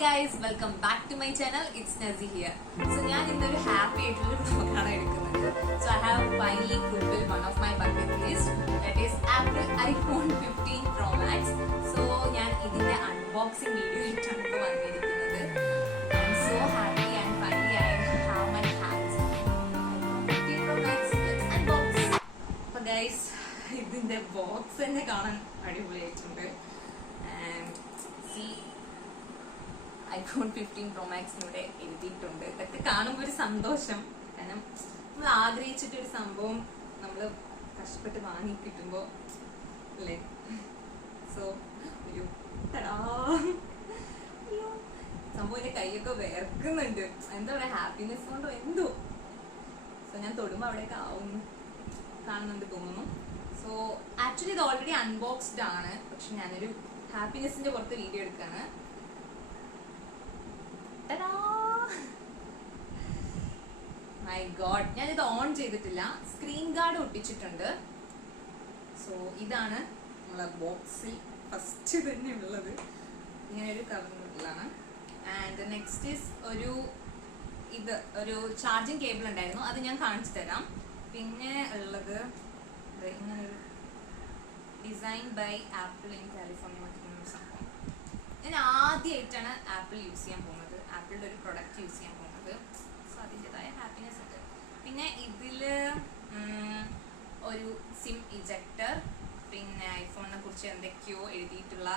guys, welcome back to my channel. It's Nazi here. So ഞാൻ ഇന്നൊരു happy ആയിട്ടുള്ള വ്ലോഗാണ് എടുക്കുന്നത്. So I have finally fulfilled one of my bucket list, that is Apple iPhone 15 Pro Max. So ഞാൻ ഇതിന്റെ unboxing video ആയിട്ടാണ് ഇപ്പോൾ വന്നിരിക്കുന്നത്. I'm so happy and finally I have my hands on 15 Pro Max. Let's unbox. അപ്പോൾ guys, ഇതിന്റെ box തന്നെ കാണാൻ അടിപൊളിയായിട്ടുണ്ട്. And see, iPhone 15 Pro Max ഇവിടെ എഴുതിയിട്ടുണ്ട്. ഇതൊക്കെ കാണുമ്പോൾ ഒരു സന്തോഷം, കാരണം നമ്മൾ ആഗ്രഹിച്ചിട്ടൊരു സംഭവം നമ്മൾ കഷ്ടപ്പെട്ട് വാങ്ങി കിട്ടുമ്പോൾ അല്ലേ. സോ അയ്യോ സംഭവം എൻ്റെ കൈയൊക്കെ വേർക്കുന്നുണ്ട്, എന്താ പറയുക, ഹാപ്പിനെസ് കൊണ്ടോ എന്തോ. സോ ഞാൻ തൊടുമ്പോൾ അവിടെയൊക്കെ കാണുന്നുണ്ട് തോന്നുന്നു. സോ ആക്ച്വലി ഇത് ഓൾറെഡി അൺബോക്സ്ഡ് ആണ്, പക്ഷെ ഞാനൊരു ഹാപ്പിനെസിന്റെ പുറത്ത് വീഡിയോ എടുക്കാണ്. മൈ ഗോഡ്, ഞാനിത് ഓൺ ചെയ്തിട്ടില്ല. സ്ക്രീൻ ഗാർഡ് ഒട്ടിച്ചിട്ടുണ്ട്. സോ ഇതാണ് നമ്മളെ ബോക്സിൽ ഫസ്റ്റ് തന്നെ ഉള്ളത്. ഇങ്ങനെ ഒരു കവറിനുള്ളിലാണ്. ആൻഡ് നെക്സ്റ്റ് ഈസ് ഒരു ചാർജിങ് കേബിൾ ഉണ്ടായിരുന്നു, അത് ഞാൻ കാണിച്ചു തരാം. പിന്നെ ഉള്ളത് ഇങ്ങനൊരു design by Apple in California സംഭവം. ഞാൻ ആദ്യമായിട്ടാണ് ആപ്പിൾ യൂസ് ചെയ്യാൻ പോകുന്നത്, ആപ്പിളിന്റെ ഒരു പ്രൊഡക്റ്റ് യൂസ് ചെയ്യാൻ പോകുന്നത്. സോ അതിൻ്റെതായ ഹാപ്പിനെസ് ഉണ്ട്. പിന്നെ ഇതില് ഒരു സിം ഇജക്ടർ, പിന്നെ ഐഫോണിനെ കുറിച്ച് എന്തൊക്കെയോ എഴുതിയിട്ടുള്ള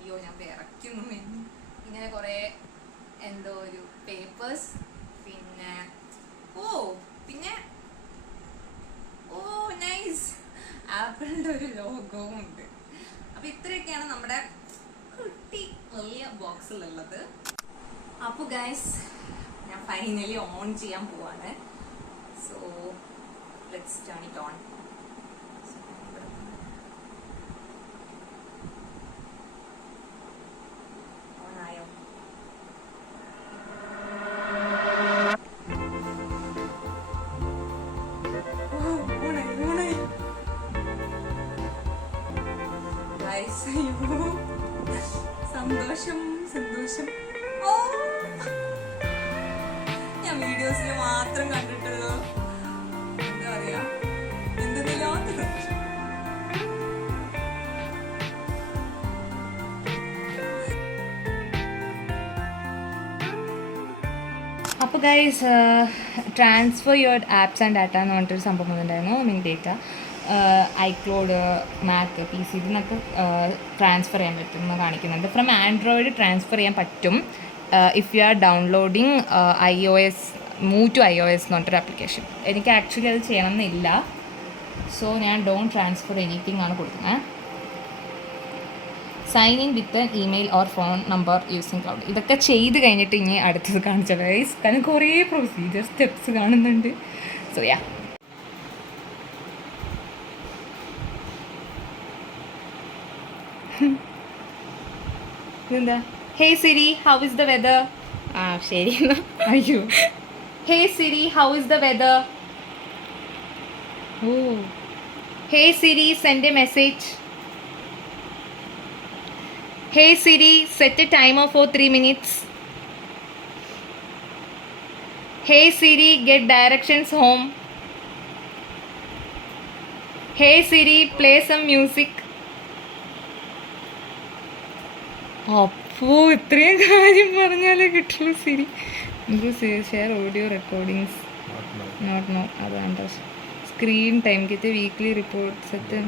അയ്യോ ഞാൻ വിറയ്ക്കുന്നു, ഇങ്ങനെ കുറെ എന്തോ ഒരു പേപ്പേഴ്സ്, പിന്നെ ഓ നൈസ്, ആപ്പിളിന്റെ ഒരു ലോഗോവും ഉണ്ട്. അപ്പൊ ഇത്രയൊക്കെയാണ് നമ്മുടെ കുട്ടി വലിയ ബോക്സിലുള്ളത്. അപ്പൊ ഗൈസ്, ഞാൻ ഫൈനലി ഓൺ ചെയ്യാൻ പോവാണ്. So let's turn it on. ഓണായോ? സന്തോഷം. ഓ, ഞാൻ വീഡിയോസിൽ മാത്രം കണ്ടിട്ടുള്ളൂ, എന്താ പറയാ, എന്തെന്നില്ലാത്ത അപ്പോൾ guys, transfer your apps and data എന്ന് പറഞ്ഞിട്ടൊരു സംഭവം ഉണ്ടായിരുന്നു. Data iCloud, Mac, P C ഇതിനൊക്കെ ട്രാൻസ്ഫർ ചെയ്യാൻ പറ്റും എന്ന് കാണിക്കുന്നുണ്ട്. ഫ്രം ആൻഡ്രോയിഡ് ട്രാൻസ്ഫർ ചെയ്യാൻ പറ്റും if you are downloading iOS, move to iOS എന്ന് പറഞ്ഞിട്ടൊരു ആപ്ലിക്കേഷൻ. എനിക്ക് ആക്ച്വലി അത് ചെയ്യണമെന്നില്ല, സോ ഞാൻ ഡോണ്ട് ട്രാൻസ്ഫർ എനിത്തിങ് ആണ് കൊടുക്കുന്നത്. Sign in with email or phone number using cloud. ഇതൊക്കെ ചെയ്ത് കഴിഞ്ഞിട്ട് ഇനി അടുത്തത് കാണിച്ചത് ഗൈസ്, കാരണം കുറേ പ്രൊസീജിയർ സ്റ്റെപ്സ് കാണുന്നുണ്ട്. സോ യാ, എന്താ hey Siri how is the weather? ശരി. അയ്യോ, hey Siri how is the weather? ഓ, hey Siri send a message. Hey Siri set a timer for 3 minutes. Hey Siri get directions home. Hey Siri play some music. അപ്പോൾ ഇത്രയും കാര്യം പറഞ്ഞാലേ കിട്ടുള്ളൂ Siri. Share audio recordings not no, അത് വേണ്ട. Screen time get weekly report set.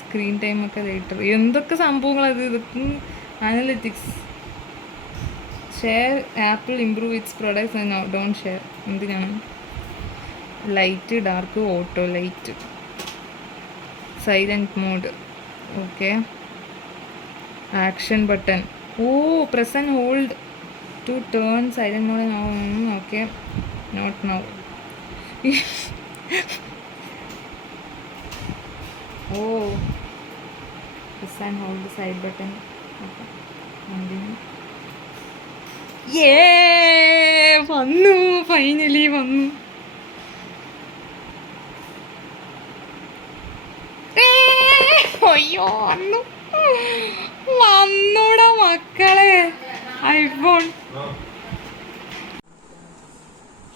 Screen time ഒക്കെ later, എന്തൊക്കെ സംഭവങ്ങളത്, ഇതൊക്കെ analytics. Share Apple improve its products and don't share. എന്തിനാണ്? Light, dark, auto light, silent mode, okay. Action button, press and hold to turn silent mode now. Okay, not now. Press and hold the side button. Okay, വന്നു, finally വന്നു. അയ്യോ, വന്നു. phone.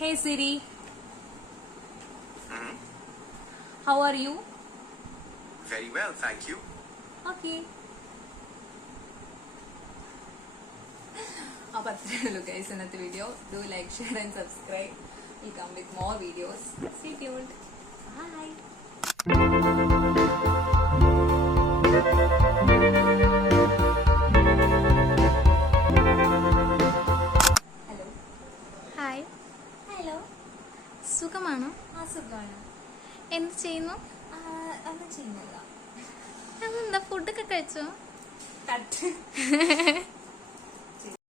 Hey Siri. Hmm? How are you? Very well, thank you. Okay. അപ്പോൾ അത്രയേ ഉള്ളൂ guys ഇന്നത്തെ video. Do like, share and subscribe. Will come with more videos. Stay tuned. Bye. Hello. Hi, hello. സുഖമാണോ? ആ സുഖമാണ്. എന്ത് ചെയ്യുന്നു? ഒന്നും ചെയ്യുന്നില്ല. അതെന്താ, ഫുഡൊക്കെ കഴിച്ചോ? കട്ട്.